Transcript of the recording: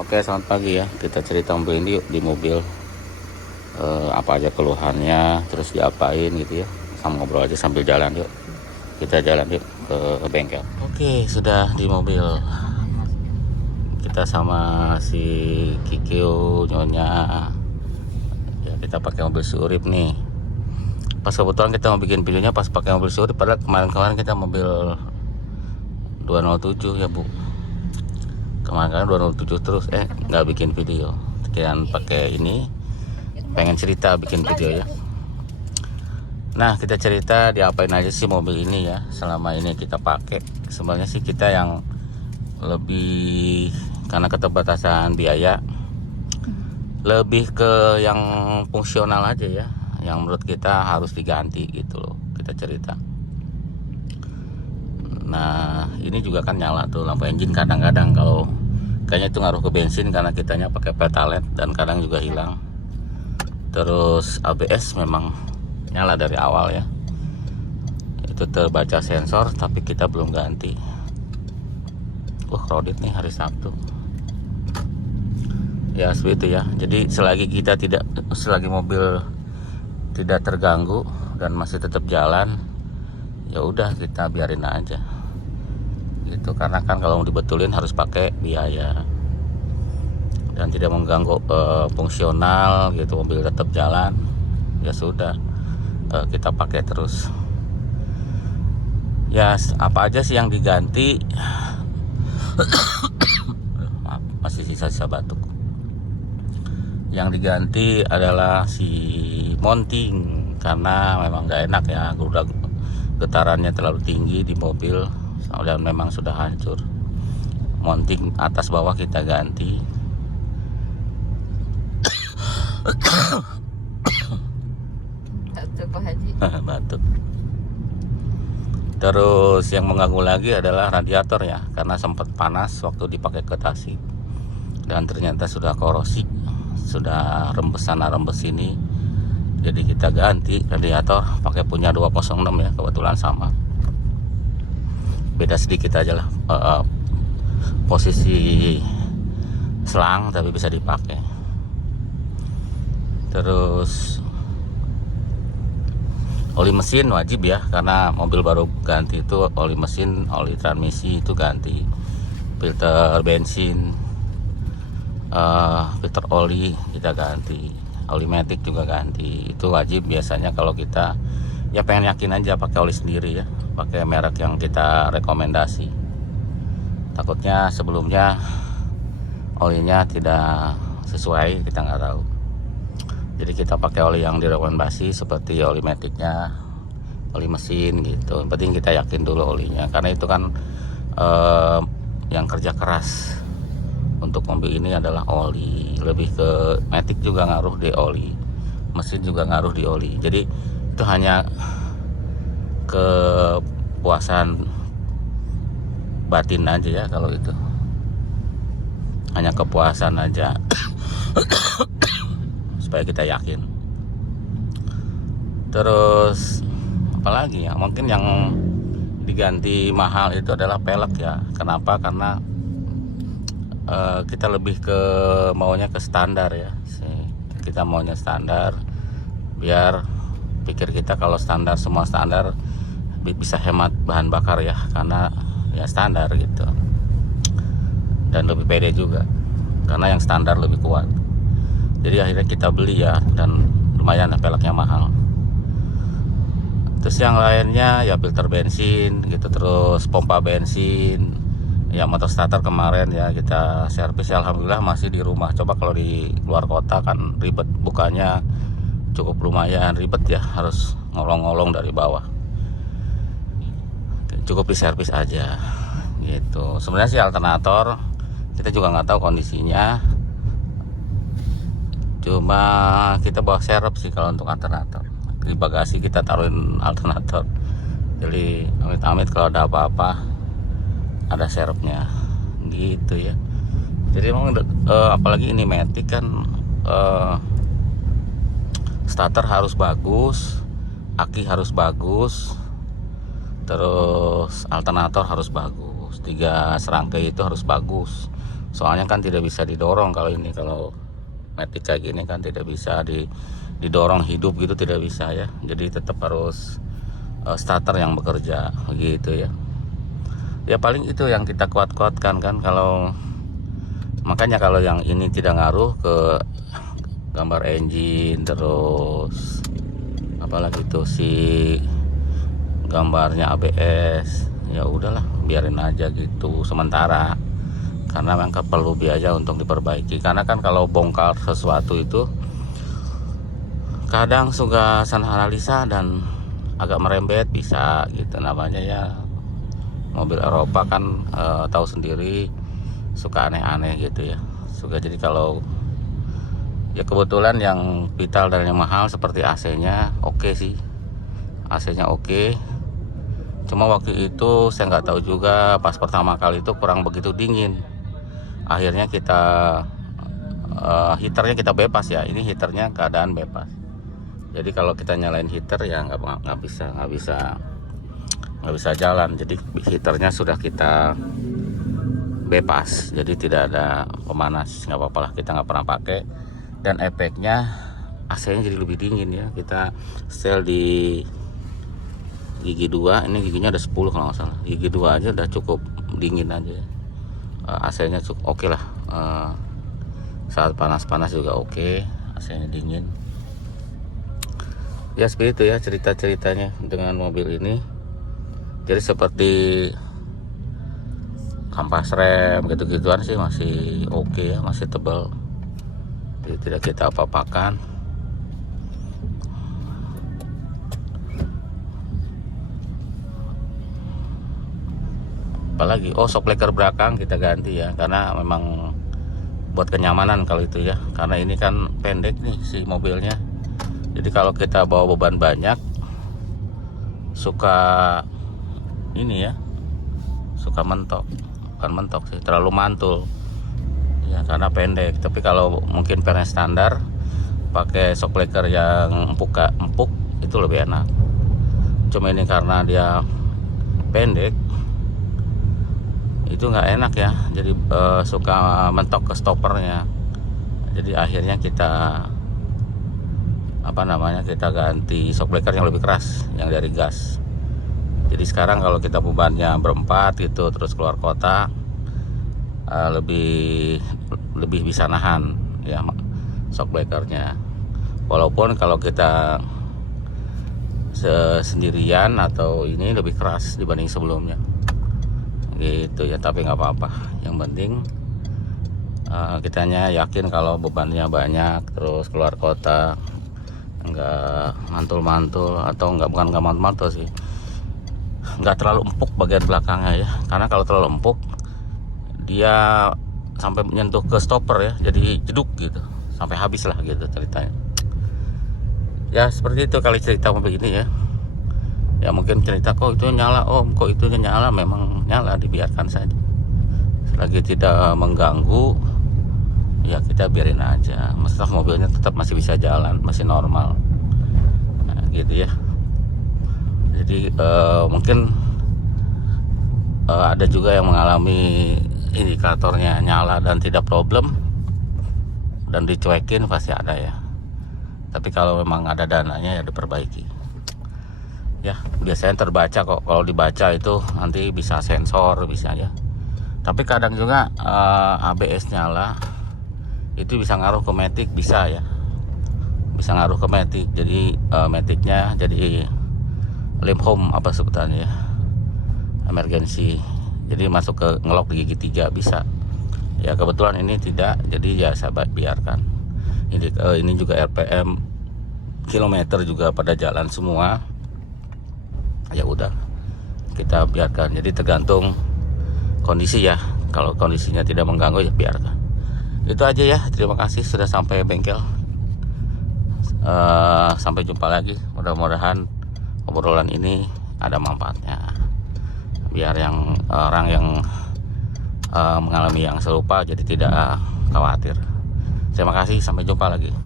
Oke, selamat pagi ya. Kita cerita mobil ini yuk di mobil. Apa aja keluhannya, terus diapain gitu ya. Sama ngobrol aja sambil jalan yuk. Kita jalan yuk ke bengkel. Oke, sudah di mobil. Kita sama si Kikyo, Nyonya. Ya, kita pakai mobil Surip nih. Pas kebetulan kita mau bikin videonya pas pakai mobil Surip, padahal kemarin-kemarin kita mobil 207 ya Bu. Kemarin 207 terus nggak bikin video. Sekian pakai ini, pengen cerita bikin video ya. Nah, kita cerita diapain aja sih mobil ini ya selama ini kita pakai. Sebenarnya sih kita yang lebih karena keterbatasan biaya, lebih ke yang fungsional aja ya, yang menurut kita harus diganti gitu loh. Kita cerita. Nah, ini juga kan nyala tuh lampu engine kadang-kadang, kalau kayaknya itu ngaruh ke bensin karena kitanya pakai pertalite dan kadang juga hilang. Terus ABS memang nyala dari awal ya, itu terbaca sensor tapi kita belum ganti. Crowded nih hari Sabtu ya, seperti itu ya. Jadi selagi mobil tidak terganggu dan masih tetap jalan, ya udah kita biarin aja gitu, karena kan kalau mau dibetulin harus pakai biaya dan tidak mengganggu fungsional gitu, mobil tetap jalan, ya sudah kita pakai terus ya. Apa aja sih yang diganti? Maaf, masih sisa-sisa batuk. Yang diganti adalah si mounting, karena memang gak enak ya, udah getarannya terlalu tinggi di mobil dan memang sudah hancur. Mounting atas bawah kita ganti. Batuk Pak Haji. Batuk. Terus yang mengganggu lagi adalah radiator ya, karena sempat panas waktu dipakai ke Tasik dan ternyata sudah korosi, sudah rembes sana rembes sini. Jadi kita ganti radiator pakai punya 206 ya, kebetulan sama. Beda sedikit aja lah posisi selang, tapi bisa dipakai. Terus oli mesin wajib ya, karena mobil baru ganti itu oli mesin, oli transmisi itu ganti, filter bensin, filter oli kita ganti, oli matic juga ganti. Itu wajib biasanya kalau kita ya pengen yakin aja pakai oli sendiri ya, pakai merek yang kita rekomendasi. Takutnya sebelumnya olinya tidak sesuai, kita nggak tahu. Jadi kita pakai oli yang direkomendasi seperti oli maticnya, oli mesin gitu. Yang penting kita yakin dulu olinya, karena itu kan yang kerja keras untuk mobil ini adalah oli. Lebih ke matic juga ngaruh di oli, mesin juga ngaruh di oli. Jadi itu hanya kepuasan batin aja ya, kalau itu hanya kepuasan aja. Supaya kita yakin. Terus apalagi ya, mungkin yang diganti mahal itu adalah pelek ya. Kenapa? Karena kita lebih ke maunya ke standar ya. Kita maunya standar, biar pikir kita kalau standar, semua standar bisa hemat bahan bakar ya, karena ya standar gitu. Dan lebih pede juga karena yang standar lebih kuat. Jadi akhirnya kita beli ya, dan lumayan peleknya mahal. Terus yang lainnya ya filter bensin gitu, terus pompa bensin. Ya motor starter kemarin ya kita servis, alhamdulillah masih di rumah. Coba kalau di luar kota kan ribet, bukanya cukup lumayan ribet ya, harus ngolong-ngolong dari bawah. Cukup di servis aja gitu. Sebenarnya sih alternator kita juga nggak tahu kondisinya, cuma kita bawa serep sih kalau untuk alternator. Di bagasi kita taruhin alternator, jadi amit-amit kalau ada apa-apa ada serepnya gitu ya. Jadi emang apalagi ini matic kan, starter harus bagus, aki harus bagus, terus alternator harus bagus, 3 serangkai itu harus bagus soalnya kan tidak bisa didorong. Kalau ini, kalau Matic kayak gini kan tidak bisa didorong hidup gitu, tidak bisa ya. Jadi tetap harus starter yang bekerja begitu ya. Ya paling itu yang kita kuat-kuatkan kan. Kalau makanya kalau yang ini tidak ngaruh ke gambar engine, terus apalagi itu si gambarnya ABS, ya udahlah biarin aja gitu sementara, karena memang perlu biaya untuk diperbaiki. Karena kan kalau bongkar sesuatu itu kadang suka sana analisa dan agak merembet bisa gitu, namanya ya mobil Eropa kan tahu sendiri, suka aneh-aneh gitu ya, suka. Jadi kalau ya kebetulan yang vital dan yang mahal seperti AC-nya oke sih, AC-nya oke. Cuma waktu itu saya nggak tahu juga, pas pertama kali itu kurang begitu dingin. Akhirnya kita heaternya kita bebas ya. Ini heaternya keadaan bebas. Jadi kalau kita nyalain heater ya nggak bisa jalan. Jadi heaternya sudah kita bebas. Jadi tidak ada pemanas, nggak apa-apa lah, kita nggak pernah pakai. Dan efeknya AC-nya jadi lebih dingin ya. Kita setel di gigi 2, ini giginya ada 10 kalau nggak salah. Gigi 2 aja udah cukup dingin aja. AC-nya cukup oke lah. Saat panas-panas juga oke, AC-nya dingin. Ya seperti itu ya cerita-ceritanya dengan mobil ini. Jadi seperti kampas rem gitu-gituan sih masih oke ya, masih tebal. Jadi tidak kita apa-apakan. Apalagi shock breaker belakang kita ganti ya, karena memang buat kenyamanan kalau itu ya. Karena ini kan pendek nih si mobilnya. Jadi kalau kita bawa beban banyak suka ini ya, suka mentok. Bukan mentok sih, terlalu mantul ya karena pendek. Tapi kalau mungkin varian standar pakai shock breaker yang empuk itu lebih enak. Cuma ini karena dia pendek itu nggak enak ya, jadi suka mentok ke stoppernya. Jadi akhirnya kita kita ganti shock breaker yang lebih keras, yang dari gas. Jadi sekarang kalau kita bebannya berempat gitu terus keluar kota, lebih bisa nahan ya shock breakernya. Walaupun kalau kita sendirian atau ini lebih keras dibanding sebelumnya gitu ya, tapi nggak apa-apa. Yang penting kitanya yakin kalau bebannya banyak terus keluar kota nggak mantul-mantul, atau bukan nggak mantul-mantul sih, nggak terlalu empuk bagian belakangnya ya. Karena kalau terlalu empuk dia sampai menyentuh ke stopper ya, jadi jeduk gitu sampai habis lah gitu ceritanya ya. Seperti itu kali cerita mobil ini ya. Ya mungkin cerita kok itu nyala kok itu nyala, memang nyala, dibiarkan saja selagi tidak mengganggu ya, kita biarin aja. Masalah mobilnya tetap masih bisa jalan, masih normal gitu ya. Jadi mungkin ada juga yang mengalami indikatornya nyala dan tidak problem dan dicuekin, pasti ada ya. Tapi kalau memang ada dananya ya diperbaiki ya. Biasanya terbaca kok, kalau dibaca itu nanti bisa sensor, bisa ya. Tapi kadang juga ABS nyala itu bisa ngaruh ke Matic, bisa ya, bisa ngaruh ke Matic. Jadi Maticnya jadi limp home apa sebutannya ya, emergency. Jadi masuk ke ngelok di gigi 3 bisa ya. Kebetulan ini tidak, jadi ya sahabat biarkan. Ini juga RPM kilometer juga pada jalan semua, ya udah kita biarkan. Jadi tergantung kondisi ya. Kalau kondisinya tidak mengganggu ya biarkan. Itu aja ya. Terima kasih sudah sampai bengkel. Sampai jumpa lagi. Mudah-mudahan obrolan ini ada manfaatnya, biar orang yang mengalami yang serupa jadi tidak khawatir. Terima kasih, sampai jumpa lagi.